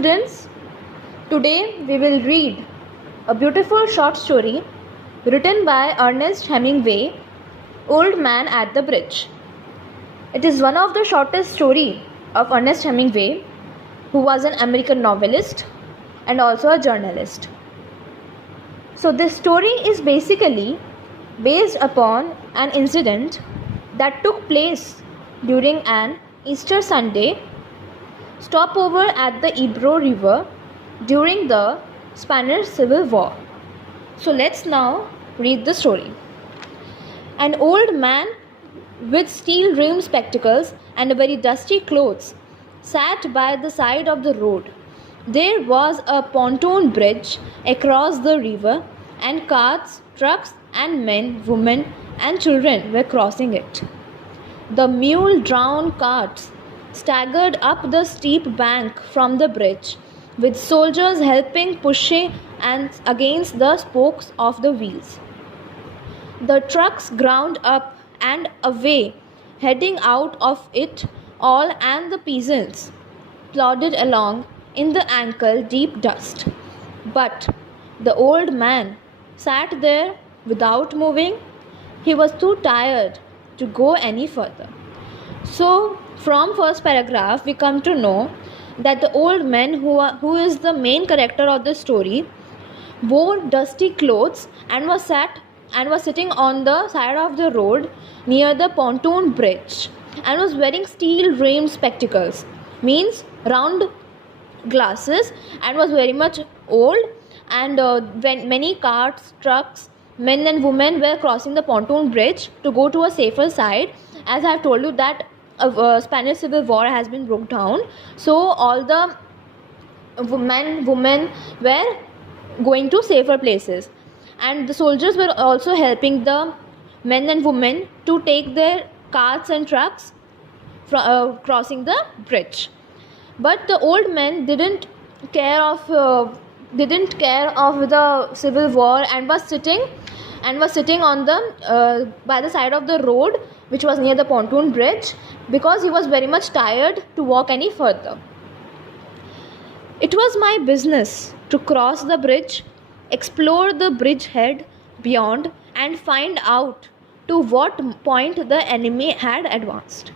students. Today we will read a beautiful short story written by Ernest Hemingway, Old Man at the Bridge. It is one of the shortest story of Ernest Hemingway, who was an American novelist and also a journalist. So this story is basically based upon an incident that took place during an Easter Sunday stopover at the Ebro River during the Spanish Civil War. So let's now read the story. An old man with steel-rimmed spectacles and very dusty clothes sat by the side of the road. There was a pontoon bridge across the river, and carts, trucks, and men, women, and children were crossing it. The mule-drawn carts staggered up the steep bank from the bridge, with soldiers helping pushing and against the spokes of the wheels. The trucks ground up and away, heading out of it all, and the peasants plodded along in the ankle-deep dust. But the old man sat there without moving. He was too tired to go any further. So, from first paragraph, we come to know that the old man, who is the main character of the story, wore dusty clothes and was sitting on the side of the road near the pontoon bridge, and was wearing steel-rimmed spectacles, means round glasses, and was very much old. And when many carts, trucks, men and women were crossing the pontoon bridge to go to a safer side, as I have told you that Spanish Civil War has been broke down. So all the men, women were going to safer places, and the soldiers were also helping the men and women to take their carts and trucks crossing the bridge. But the old man didn't care of the civil war, and was sitting on the by the side of the road, which was near the pontoon bridge, because he was very much tired to walk any further. It was my business to cross the bridge, explore the bridge head beyond, and find out to what point the enemy had advanced.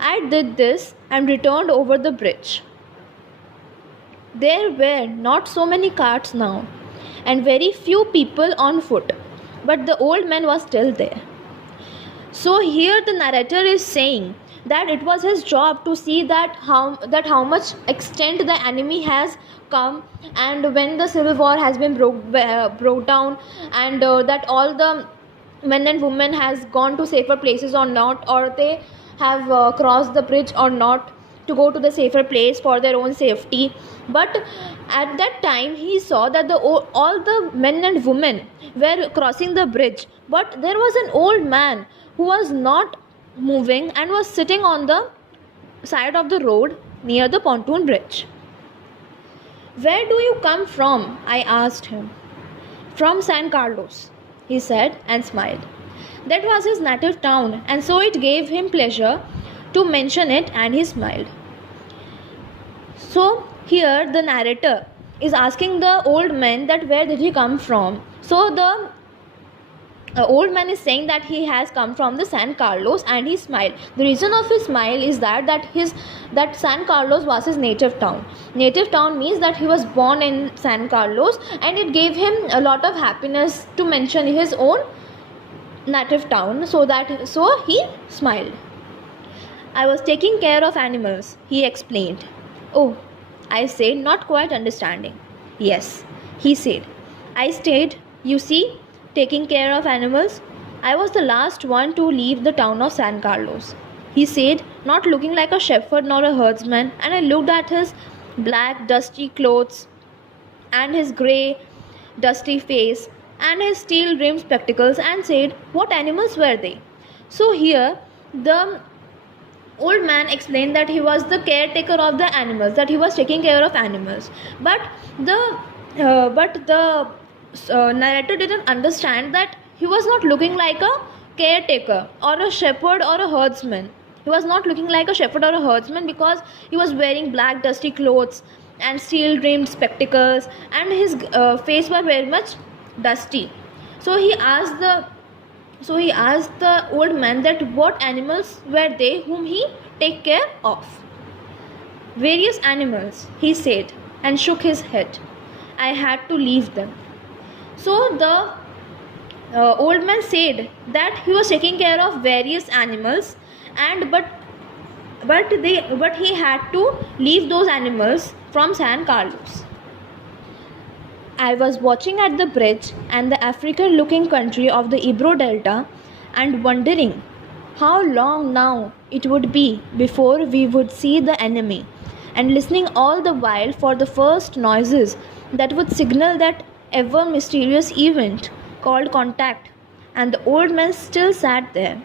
I did this and returned over the bridge. There were not so many carts now, and very few people on foot, but the old man was still there. So here the narrator is saying that it was his job to see that how much extent the enemy has come, and when the civil war has been broke down, and that all the men and women has gone to safer places or not, or they have crossed the bridge or not to go to the safer place for their own safety. But at that time he saw that all the men and women were crossing the bridge, but there was an old man who was not moving and was sitting on the side of the road near the pontoon bridge. "Where do you come from?" I asked him. "From San Carlos," he said and smiled. That was his native town, and so it gave him pleasure to mention it, and he smiled. So here the narrator is asking the old man that where did he come from. So the old man is saying that he has come from the San Carlos, and he smiled. The reason of his smile is that San Carlos was his native town. Native town means that he was born in San Carlos, and it gave him a lot of happiness to mention his own native town, so he smiled. "I was taking care of animals," he explained. "Oh," I said, not quite understanding. "Yes," he said. "I stayed, you see, taking care of animals. I was the last one to leave the town of San Carlos," he said, not looking like a shepherd nor a herdsman, and I looked at his black dusty clothes and his grey dusty face and his steel-rimmed spectacles, and said, "What animals were they?" So here the old man explained that he was the caretaker of the animals, that he was taking care of animals. But the narrator didn't understand that he was not looking like a caretaker or a shepherd or a herdsman. He was not looking like a shepherd or a herdsman because he was wearing black dusty clothes and steel rimmed spectacles, and his face was very much dusty. So he asked the old man that what animals were they whom he take care of. Various animals, he said, and shook his head. I had to leave them. So the old man said that he was taking care of various animals, and but he had to leave those animals from San Carlos. I was watching at the bridge and the African looking country of the Ebro Delta and wondering how long now it would be before we would see the enemy, and listening all the while for the first noises that would signal that ever mysterious event called contact. And the old man still sat there.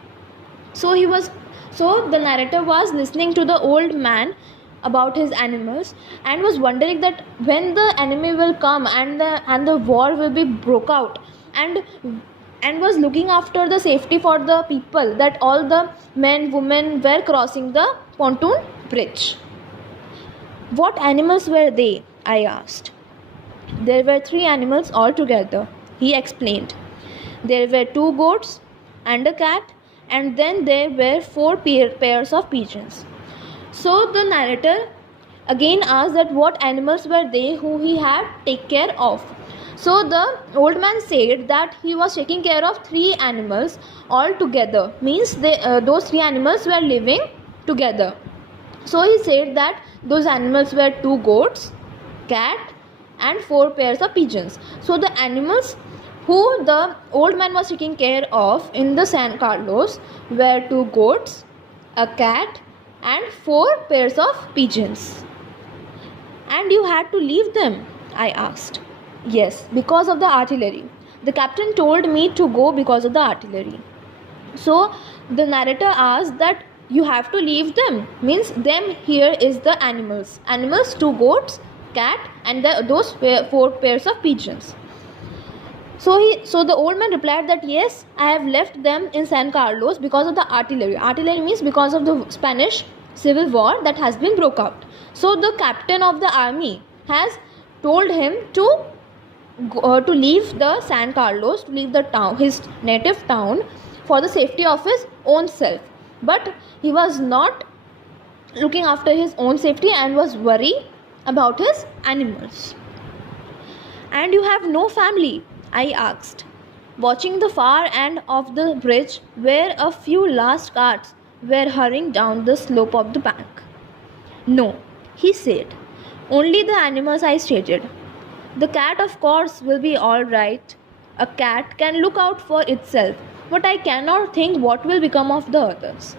So the narrator was listening to the old man about his animals and was wondering that when the enemy will come and the war will be broke out, and was looking after the safety for the people, that all the men women were crossing the pontoon bridge. What animals were they? I asked. There were 3 animals altogether, he explained. There were 2 goats and a cat, and then there were 4 pairs of pigeons. So the narrator again asked that what animals were they who he had take care of. So the old man said that he was taking care of 3 animals altogether, means those 3 animals were living together. So he said that those animals were 2 goats, cat, and 4 pairs of pigeons. So the animals who the old man was taking care of in the San Carlos were 2 goats, a cat, and 4 pairs of pigeons. And you had to leave them? I asked. Yes, because of the artillery. The captain told me to go because of the artillery. So the narrator asked that you have to leave them, means them here is the animals, 2 goats, cat, and those 4 pairs of pigeons. So the old man replied that yes, I have left them in San Carlos because of the artillery. Artillery means because of the Spanish civil war that has been broke out. So the captain of the army has told him to leave the San Carlos, to leave the town, his native town, for the safety of his own self. But he was not looking after his own safety and was worried about his animals. And you have no family? I asked, watching the far end of the bridge where a few last carts were hurrying down the slope of the bank. No, he said, only the animals, I stated. The cat, of course, will be all right. A cat can look out for itself, but I cannot think what will become of the others.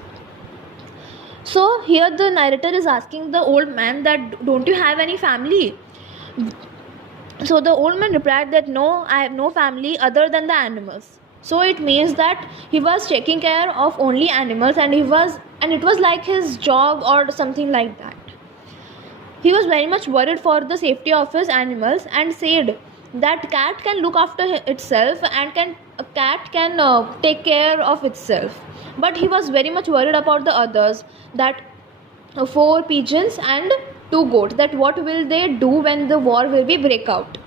So here the narrator is asking the old man that don't you have any family? So the old man replied that no, I have no family other than the animals. So it means that he was taking care of only animals, and it was like his job or something like that. He was very much worried for the safety of his animals and said that cat can look after itself and a cat can take care of itself. But he was very much worried about the others, that 4 pigeons and 2 goats, that what will they do when the war will be break out.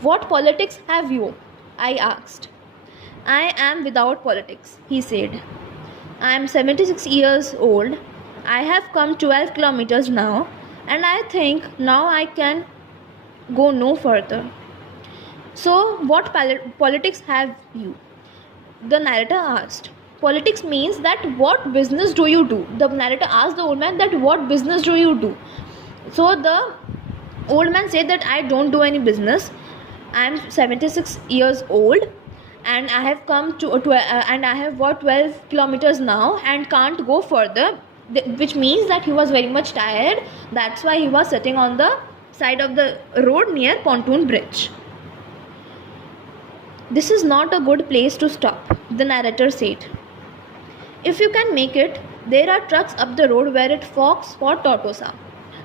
What politics have you? I asked. I am without politics, he said. I am 76 years old. I have come 12 kilometers now, and I think now I can go no further. So what politics have you? The narrator asked. Politics means that what business do you do? The narrator asked the old man that what business do you do? So the old man said that I don't do any business. I am 76 years old and I have come to and I have walked 12 kilometers now and can't go further, which means that he was very much tired. That's why he was sitting on the side of the road near Pontoon Bridge. This is not a good place to stop, the narrator said. If you can make it, there are trucks up the road where it forks for Tortosa.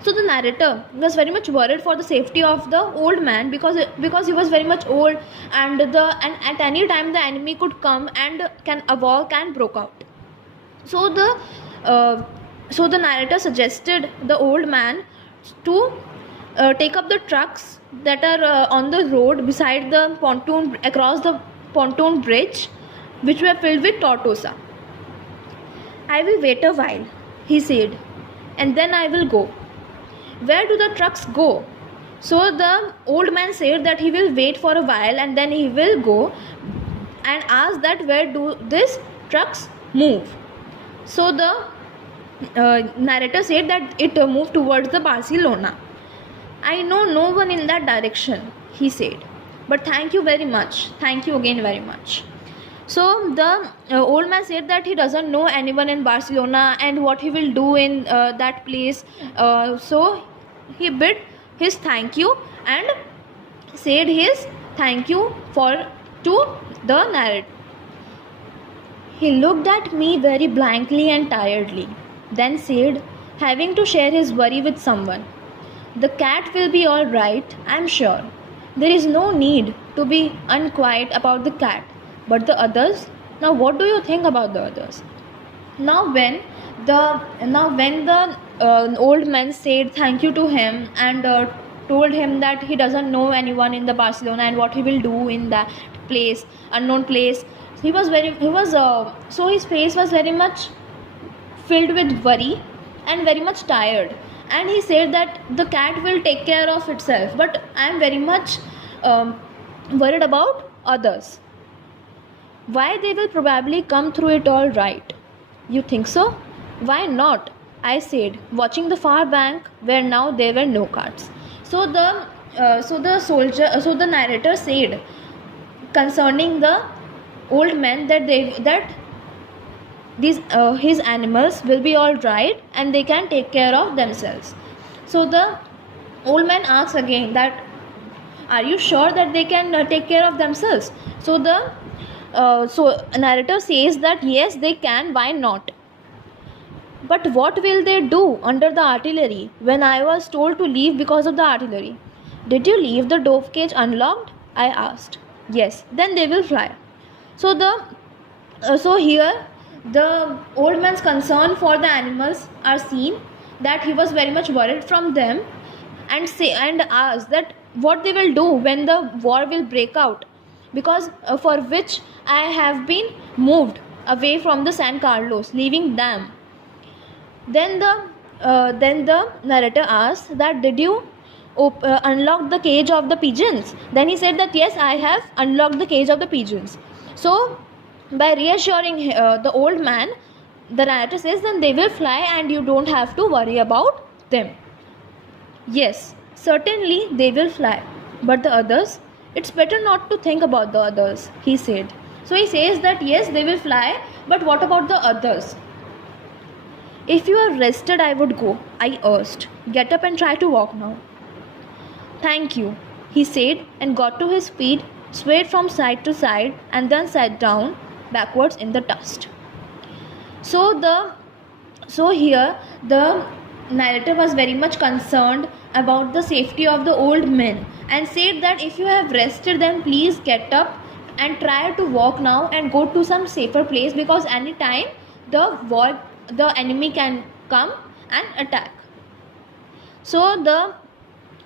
So the narrator was very much worried for the safety of the old man because he was very much old and at any time the enemy could come and a war can broke out. So the narrator suggested the old man to take up the trucks that are on the road beside the pontoon, across the pontoon bridge, which were filled with tortosa. I will wait a while, he said, and then I will go. Where do the trucks go? So the old man said that he will wait for a while and then he will go, and ask that where do these trucks move. So the narrator said that it moved towards the Barcelona. I know no one in that direction, he said, but thank you very much. Thank you again very much. So the old man said that he doesn't know anyone in Barcelona and what he will do in that place. So he bid his thank you and said his thank you to the narrator. He looked at me very blankly and tiredly, then said, having to share his worry with someone, the cat will be all right, I am sure. There is no need to be unquiet about the cat. But the others? Now what do you think about the others? Now when the old man said thank you to him and told him that he doesn't know anyone in the Barcelona and what he will do in that place, unknown place, so his face was very much filled with worry and very much tired, and he said that the cat will take care of itself, but I am very much worried about others. Why, they will probably come through it all right. You think so? Why not? I said, watching the far bank where now there were no carts. So the narrator said concerning the old man that his animals will be all right and they can take care of themselves. So the old man asks again that, are you sure that they can take care of themselves? So the narrator says that yes, they can, why not? But what will they do under the artillery when I was told to leave because of the artillery? Did you leave the dove cage unlocked? I asked. Yes, then they will fly. So here the old man's concern for the animals are seen, that he was very much worried from them, and asked that what they will do when the war will break out, because for which I have been moved away from the San Carlos, leaving them. Then the narrator asked that, did you unlock the cage of the pigeons? Then he said that yes, I have unlocked the cage of the pigeons. So by reassuring the old man, the narrator says then they will fly and you don't have to worry about them. Yes, certainly they will fly, but the others, it's better not to think about the others, he said. So he says that yes, they will fly, but what about the others? If you are rested, I would go, I urged. Get up and try to walk now. Thank you, he said, and got to his feet, swayed from side to side, and then sat down backwards in the dust. So here the narrator was very much concerned about the safety of the old men and said that if you have rested, then please get up and try to walk now and go to some safer place, because anytime the enemy can come and attack. So the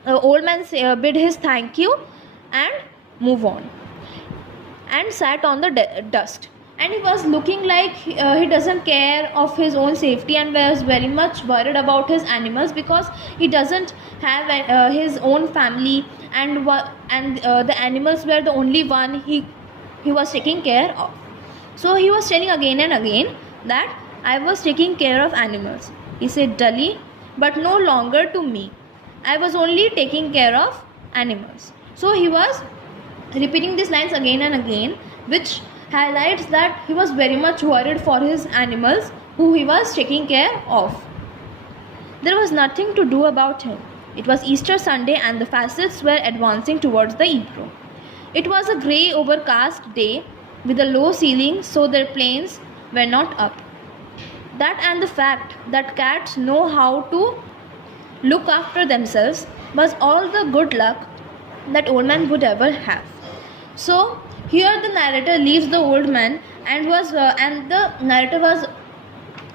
old man bid his thank you and move on and sat on the dust, and he was looking like he doesn't care of his own safety and was very much worried about his animals, because he doesn't have his own family, and the animals were the only one he was taking care of. So he was telling again and again that I was taking care of animals, he said dully, but no longer to me. I was only taking care of animals. So he was repeating these lines again and again, which highlights that he was very much worried for his animals who he was taking care of. There was nothing to do about him. It was Easter Sunday and the fascists were advancing towards the Ebro. It was a grey, overcast day with a low ceiling, so their planes were not up. That and the fact that cats know how to look after themselves was all the good luck that old man would ever have. So here the narrator leaves the old man and the narrator was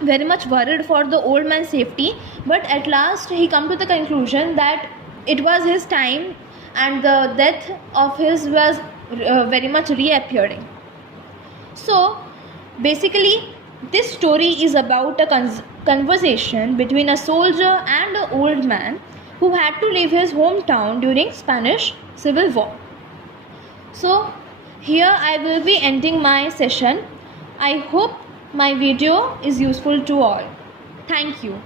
very much worried for the old man's safety, but at last he come to the conclusion that it was his time and the death of his was very much reappearing. So basically this story is about a conversation between a soldier and an old man who had to leave his hometown during Spanish Civil War. So here I will be ending my session. I hope my video is useful to all. Thank you.